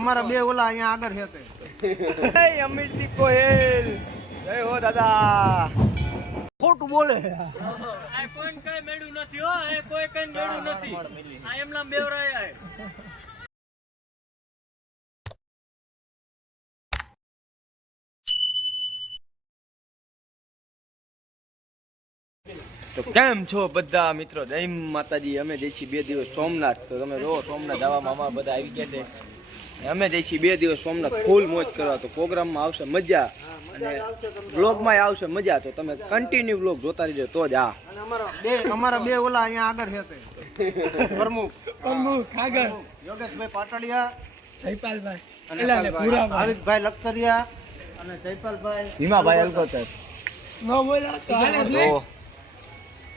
અમારા બે ઓલા અહીંયા આગળ છે અમિતજી કોહેલ જય હો દાદા ખોટું બોલે આ કોઈ કઈ મેળું નથી હો એ કોઈ કઈ મેળું નથી આ એમના બેવરાય તો કેમ છો બધા મિત્રો? જય માતાજી. અમે જઈ છીએ 2 દિવસ સોમનાથ. તો તમે જો સોમનાથ જવામાં અમારા બધા આવી ગયા છે. અમે જઈ છીએ 2 દિવસ સોમનાથ ફૂલ મોજ કરવા. તો પ્રોગ્રામમાં આવશે મજા અને વ્લોગમાં આવશે મજા. તો તમે કન્ટિન્યુ વ્લોગ જોતા રહેજો તો જ. અમારા બે ઓલા અહીંયા આગળ છે પ્રમુખ આગળ યોગેશભાઈ પાટડિયા, જયપાલભાઈ અને ભાવિકભાઈ લખતરિયા અને જયપાલભાઈ ભીમાભાઈ અલગોતર. નો બોલા તો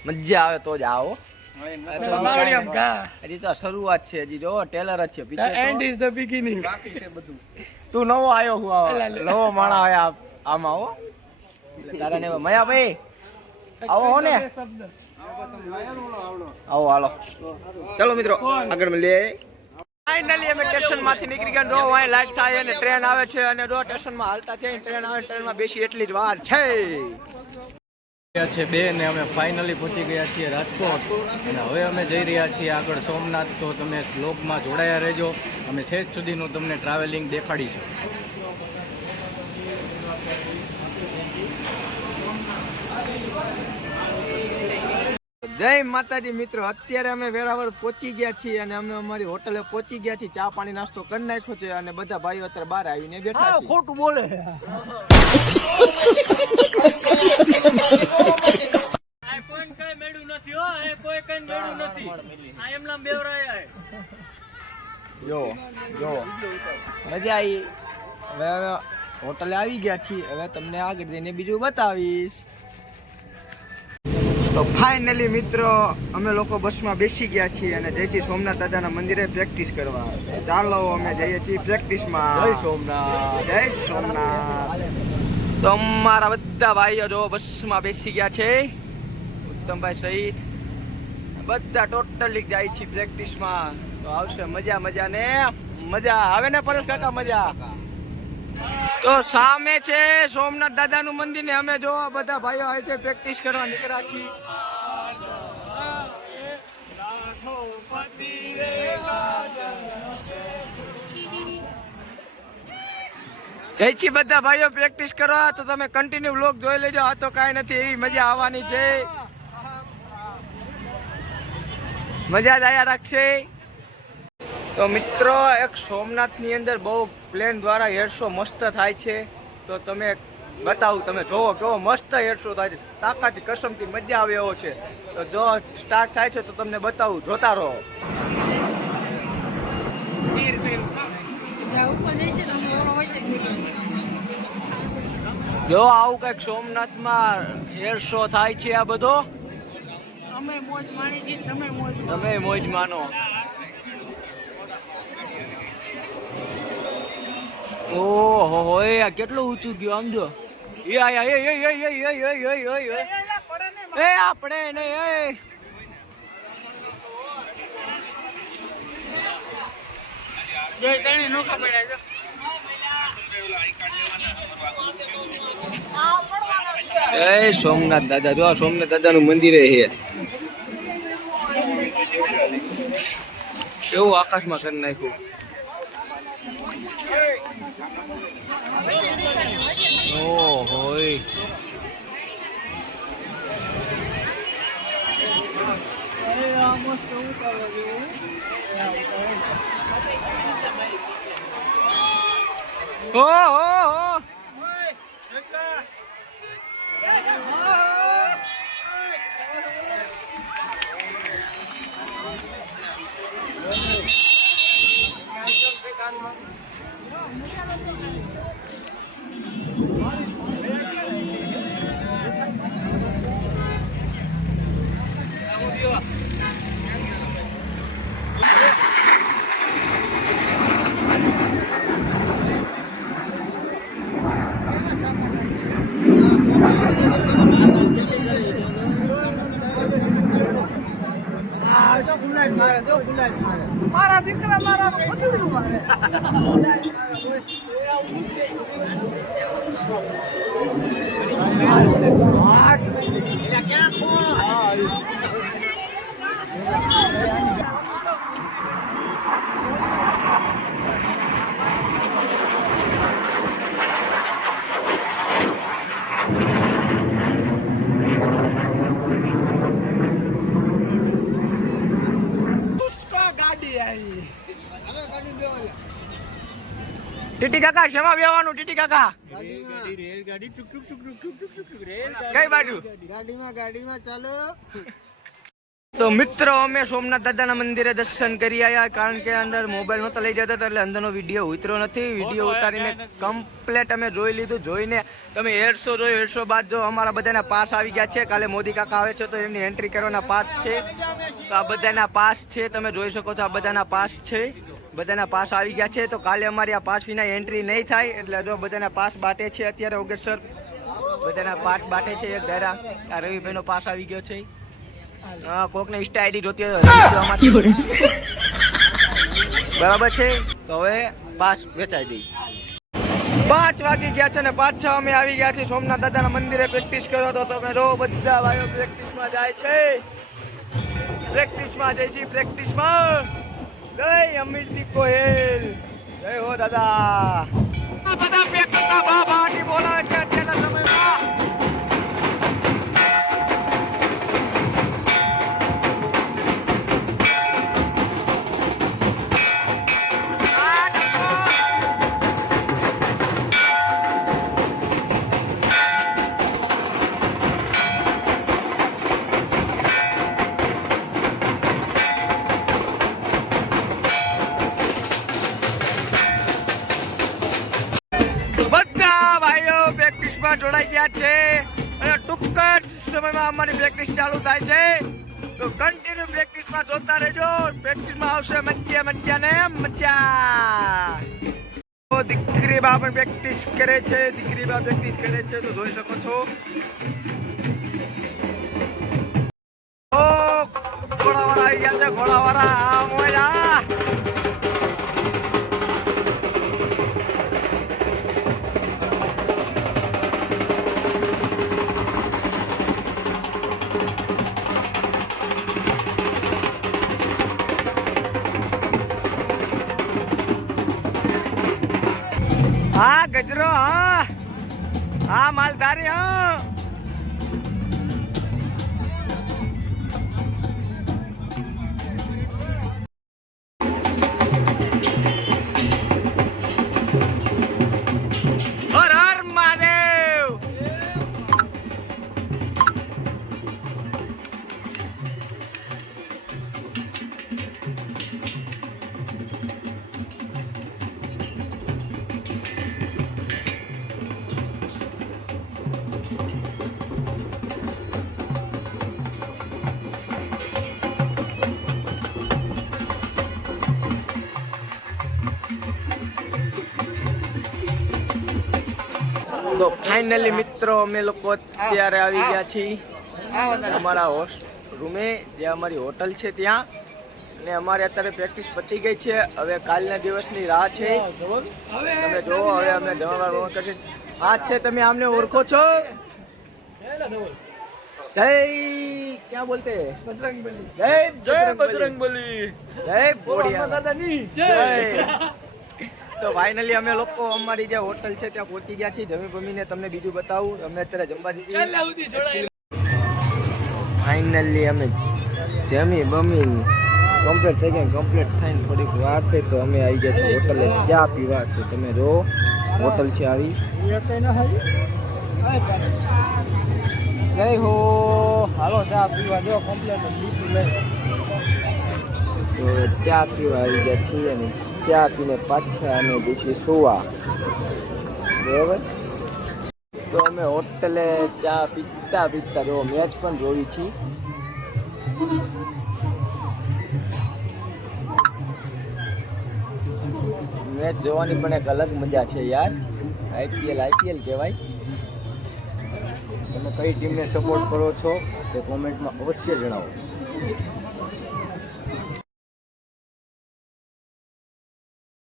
મજા આવે તો જ આવો. હજી તો શરૂઆત છે, હજી જો ટેલર જ છે. And is the beginning. બાકી છે બધું. તું નવો આવ્યો હું નવો માણા આયા આમાં આવો. તારા ને મયાભાઈ આવો હો ને, આવો હાલો. ચાલો મિત્રો આગળ મળીએ. ફાઇનલી અમે સ્ટેશન માંથી નીકળી ગયા. જો અહીં લાઈટ થાય અને ટ્રેન આવે છે અને જો સ્ટેશન માં હાલતા છે ટ્રેન આવે. ટ્રેનમાં બેસી એટલી જ વાર છે બે ને અમે ફાઇનલી પહોંચી ગયા છીએ રાજકોટ અને હવે અમે જઈ રહ્યા છીએ આગળ સોમનાથ. તો તમે બ્લોગમાં જોડાયા રહેજો. અમે છેક સુધીનું તમને ટ્રાવેલિંગ દેખાડીશું. જય માતાજી મિત્રો. અત્યારે અમે વેરાવળ પહોંચી ગયા છીએ અને અમે અમારી હોટલે પહોંચી ગયા છીએ. ચા પાણી નાસ્તો કરી નાખ્યો છે અને બધા ભાઈઓ અત્યારે બહાર આવીને બેઠા છે. ખોટું બોલે કોઈ કઈ મેળું નથી હો એ કોઈ કઈ મેળું નથી આ એમના બેવરાય જો જો મજા આવી. હવે હોટલે આવી ગયા છીએ. હવે તમને આગળ જઈને બીજું બતાવીશ. તો ફાઇનલી મિત્રો અમે લોકો બસમાં બેસી ગયા છીએ અને જઈએ છીએ સોમનાથ દાદાના મંદિરે પ્રેક્ટિસ કરવા. ચાલો અમે જઈએ છીએ પ્રેક્ટિસમાં. જય સોમનાથ, જય સોમનાથ. તો અમારા બધા ભાઈઓ જો બસમાં બેસી ગયા છે. ઉત્તમભાઈ સહિત બધા ટોટલી જાય છે પ્રેક્ટિસમાં. તો આવશે મજા મજા ને મજા આવે ને પરેશ કાકા મજા. તો સામે છે સોમનાથ દાદાનું મંદિર ને અમે જો બધા ભાઈઓ આવે છે પ્રેક્ટિસ કરવા નીકળ્યા છીએ. જય છી બધા ભાઈઓ પ્રેક્ટિસ કરવા. તો તમે કન્ટિન્યુ વ્લોગ જોઈ લેજો. આ તો કાંઈ નથી, એવી મજા આવવાની છે. મજા જ આયા રાખશે. તો મિત્રો એક સોમનાથની અંદર બહુ પ્લેન દ્વારા હેર શો મસ્ત થાય છે. તો તમે બતાવું, તમે જોવો કેવો મસ્ત હેર શો થાય છે. તાકાતથી કસમથી મજા આવે એવો છે. તો જો સ્ટાર્ટ થાય છે તો તમને બતાવું, જોતા રહો. જો આવું કઈક સોમનાથમાં હેર શો થાય છે. આ બધો અમે મોજ માણી છીએ, તમે મોજ માનો. ઓહો હોય આ કેટલું ઊંચું ગયું આમ જો. એ આપણે નહીં જય સોમનાથ દાદા. જો સોમનાથ દાદાનું મંદિર છે. કેવું આકાશમાં કરી નાખ્યું. ઓહોય મારા મારા દીકરા મારા બધું મારે ટીટી કાકા શેમાં બેવાનું? ટીટી કાકા રેલગાડી ચુક ચુક ચુક ચુક ચુક ચુક ચુક કઈ બાજુ? ગાડીમાં ચાલો. તો મિત્રો અમે સોમનાથ દાદાના મંદિરે દર્શન કરી આવ્યા, કારણ કે અંદર મોબાઈલ નતો લઈ જતો એટલે અંદરનો વિડીયો ઉતર્યો નથી. વિડીયો ઉતારીને કમ્પ્લેટ અમે જોઈ લીધું. જોઈને તમે 150 જોયું. 150 બાદ જો અમારા બધાના પાસ આવી ગયા છે. કાલે મોદી કાકા આવે છે તો એમની એન્ટ્રી કરવાના પાસ છે. તો આ બધાના પાસ છે, તમે જોઈ શકો છો. આ બધાના પાસ છે, બધાના પાસ આવી ગયા છે. તો કાલે અમારી આ પાસ વિના એન્ટ્રી નહીં થાય, એટલે જો બધાના પાસ બાટે છે. અત્યારે ઓગેશ્વર બધાના પાસ બાટે છે. એક ધારા આ રવિભાઈનો પાસ આવી ગયો છે. કોક ને ઇન્સ્ટા આઈડી જોતી હોય બરાબર છે. તો હવે પાસ વેચાઈ દઈ. 5 વાગી ગયા છે ને પાછા અમે આવી ગયા છીએ સોમનાથ દાદાના મંદિરે પ્રેક્ટિસ કરો. તો તમે રો બધા ભાઈઓ પ્રેક્ટિસમાં જાય છે, પ્રેક્ટિસમાં જાય છે, પ્રેક્ટિસમાં. જય અમીરજી કોહેલ, જય હો દાદા. બધા પ્રેક્ટિસમાં બાબાની બોલાવે છે અત્યારના સમયમાં. જોડાઈ ગયા છે અને ટૂંક જ સમયમાં અમારી પ્રેક્ટિસ ચાલુ થાય છે. તો કન્ટિન્યુ પ્રેક્ટિસમાં જોતા રહેજો. પ્રેક્ટિસમાં આવશે મજા ને મજા. તો દીકરી બા પણ પ્રેક્ટિસ કરે છે, દીકરી બા પ્રેક્ટિસ કરે છે. તો જોઈ શકો છો. ઓ ઘોડાવાળા આવી ગયા છે, ઘોડાવાળા મોયા. હા ગજરો, હા હા માલધારી, હા હર હર મહાદેવ. તો ફાઇનલી મિત્રો અમે લોકો અત્યારે આવી ગયા છીએ અમારા રૂમે, જે અમારી હોટલ છે ત્યાં. અને અમારે અત્યારે પ્રેક્ટિસ પતી ગઈ છે. હવે કાલના દિવસની રાહ છે. તમે જોવો હવે અમે જમવા કરી. આ છે, તમે આમને ઓળખો છો? જય ક્યાં બોલતે? બજરંગબલી. જય બજરંગબલી. જય બોડિયા દાદાની જય. તો ફાઇનલી અમે લોકો અમારી જે હોટલ છે ત્યાં પહોંચી ગયા છીએ. જમી બમીને તમને બીજું બતાવું. અમે અત્યારે જમવા જઈએ. ફાઇનલી અમે જમી બમી કમ્પ્લીટ થઈ ગયા. કમ્પ્લીટ થઈને થોડીક વાર થઈ તો અમે આવી ગયા છીએ હોટલે ચા પીવા. તો તમે જો હોટલ છે આવી. જય હો, હાલો ચા પીવા. જો કમ્પ્લીટ ડીશું લઈ તો ચા પીવા આવી ગયા છીએ. અને ચા પીને પાછા અમે બેસી સુવા. બરાબર. તો અમે હોટલે ચા પીતા પીતા જો મેચ પણ જોઈ છીએ. મેચ જોવાની પણ એક અલગ મજા છે યાર. આઈપીએલ કહેવાય. તમે કઈ ટીમને સપોર્ટ કરો છો તે કોમેન્ટમાં અવશ્ય જણાવો.